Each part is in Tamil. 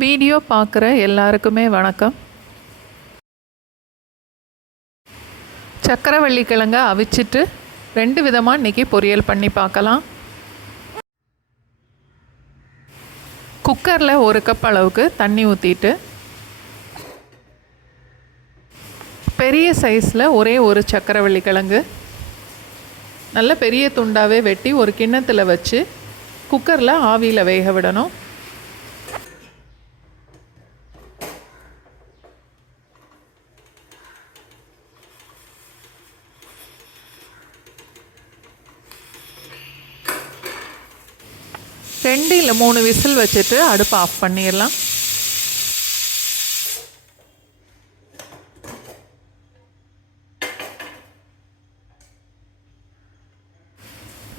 வீடியோ பார்க்குற எல்லாருக்குமே வணக்கம். சக்கரவள்ளி கிழங்க அவிச்சிட்டு 2 விதமாக இன்றைக்கி பொரியல் பண்ணி பார்க்கலாம். குக்கரில் 1 கப் அளவுக்கு தண்ணி ஊற்றிட்டு பெரிய சைஸில் ஒரே ஒரு சக்கரவள்ளி கிழங்கு நல்ல பெரிய துண்டாகவே வெட்டி ஒரு கிண்ணத்தில் வச்சு குக்கரில் ஆவியில் வேக விடணும். ரெண்டு இல்லை 3 விசில் வச்சுட்டு அடுப்பை ஆஃப் பண்ணிடலாம்.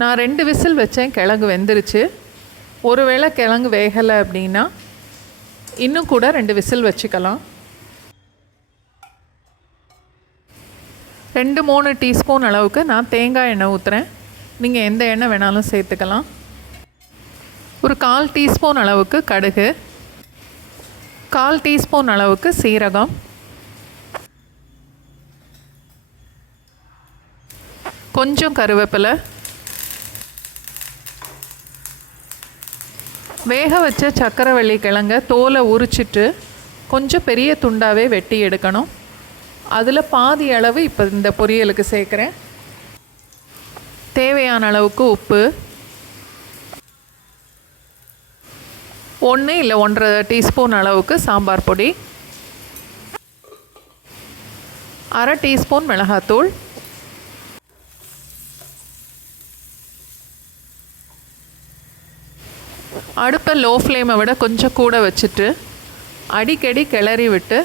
நான் 2 விசில் வச்சேன், கிழங்கு வெந்துருச்சு. ஒருவேளை கிழங்கு வேகலை அப்படின்னா இன்னும் கூட 2 விசில் வச்சுக்கலாம். 2-3 டீஸ்பூன் அளவுக்கு நான் தேங்காய் எண்ணெய் ஊற்றுறேன். நீங்கள் எந்த எண்ணெய் வேணாலும் சேர்த்துக்கலாம். ஒரு 1/4 டீஸ்பூன் அளவுக்கு கடுகு, 1/4 டீஸ்பூன் அளவுக்கு சீரகம், கொஞ்சம் கருவேப்பிலை, வேக வச்ச சக்கரவள்ளி கிழங்க தோலை உரிச்சிட்டு கொஞ்சம் பெரிய துண்டாகவே வெட்டி எடுக்கணும். அதில் பாதி அளவு இப்போ இந்த பொரியலுக்கு சேர்க்குறேன். தேவையான அளவுக்கு உப்பு, 1 இல்லை 1.5 டீஸ்பூன் அளவுக்கு சாம்பார் பொடி, 1/2 டீஸ்பூன் மிளகாத்தூள், அடுப்பை லோ ஃப்ளேமை விட கொஞ்சம் கூட வச்சுட்டு அடிக்கடி கிளறி விட்டு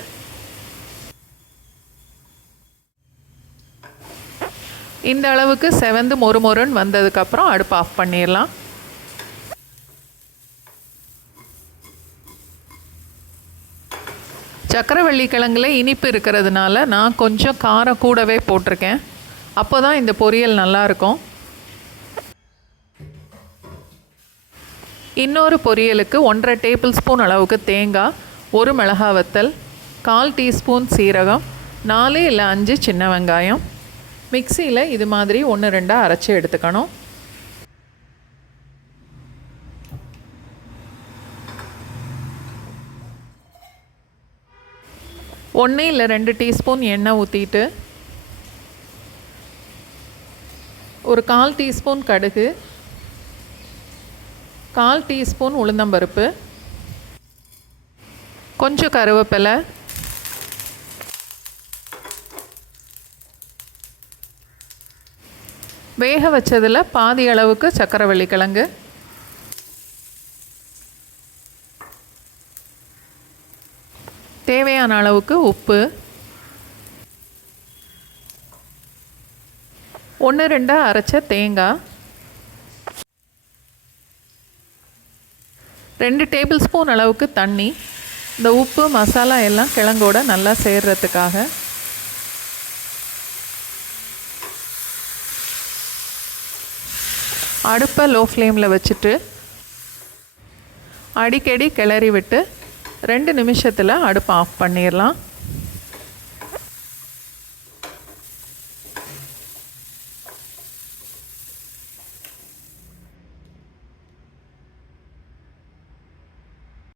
இந்த அளவுக்கு செவந்து மொறுமொறுன்னு வந்ததுக்கப்புறம் அடுப்பை ஆஃப் பண்ணிடலாம். சக்கரவள்ளி கிழங்குல இனிப்பு இருக்கிறதுனால நான் கொஞ்சம் காரம் கூடவே போட்டிருக்கேன். அப்போ தான் இந்த பொரியல் நல்லாயிருக்கும். இன்னொரு பொரியலுக்கு 1.5 டேபிள் ஸ்பூன் அளவுக்கு தேங்காய், 1 மிளகாய் வத்தல், 1/4 டீஸ்பூன் சீரகம், 4 இல்லை 5 சின்ன வெங்காயம் மிக்சியில் இது மாதிரி 1-2 அரைச்சி எடுத்துக்கணும். ஒன்று இல்லை 2 டீஸ்பூன் எண்ணெய் ஊற்றிட்டு ஒரு 1/4 டீஸ்பூன் கடுகு, 1/4 டீஸ்பூன் உளுந்தம்பருப்பு, கொஞ்சம் கருவேப்பிலை, வேக வச்சதில் பாதி அளவுக்கு சக்கரவள்ளி கிழங்கு, தேவையான அளவுக்கு உப்பு, 1-2 அரைச்ச தேங்காய், 2 டேபிள் ஸ்பூன் அளவுக்கு தண்ணி. இந்த உப்பு மசாலா எல்லாம் கிழங்கோட நல்லா சேர்றதுக்காக. அடுப்பை லோ ஃப்ளேமில் வச்சுட்டு அடிக்கடி கிளறி விட்டு 2 நிமிஷத்தில் அடுப்பை ஆஃப் பண்ணிடலாம்.